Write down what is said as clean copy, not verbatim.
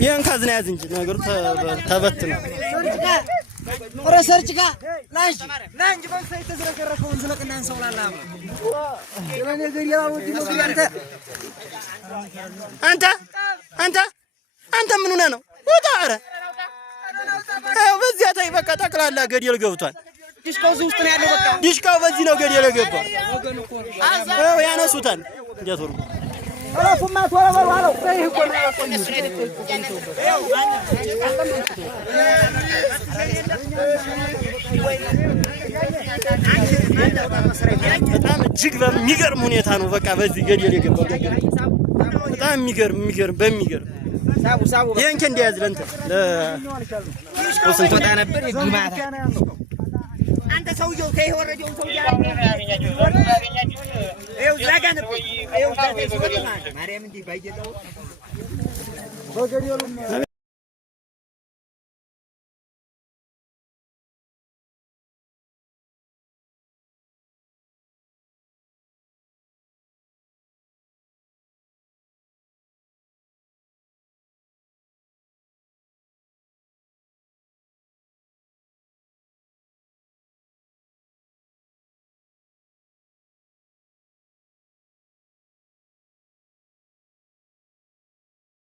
ያን ካዝና ያዝ እንጂ ነገሩ ተበትነ ረሰርጭካ ላንጅ በንሳይ ተዝረከረከው እንዝለቅና እንሰውላላ ለኔ ገሪያ ወዲ አንተ ምን ሆነ ነው ወጣ አረ አው በዚያ ታይ በቃ ተክላላ ገዲል ገብቷል ዲሽካው ውስጥ ነው ያለው በቃ ዲሽካው በዚህ ነው ገዲል የገባው አው ያነሱታል እንዴት ወርቁ አላፉማ ተወረወሩ አለው ይሄ እኮ ነው ያቆዩ በጣም እጅግ በሚገርም ሁኔታ ነው በቃ በዚህ ገዲል የገባው በጣም የሚገርም በሚገርም ሳቡ ይሄን ከንደ ያዝ ለንተ ለውስጥ ወጣ ነበር ይግማታ አንተ ሰውየው ከይወረደው ሰውየው ይኸው ዛጋ ነበር ይኸው ታዲያ ማርያም እንዲህ ባይገጣው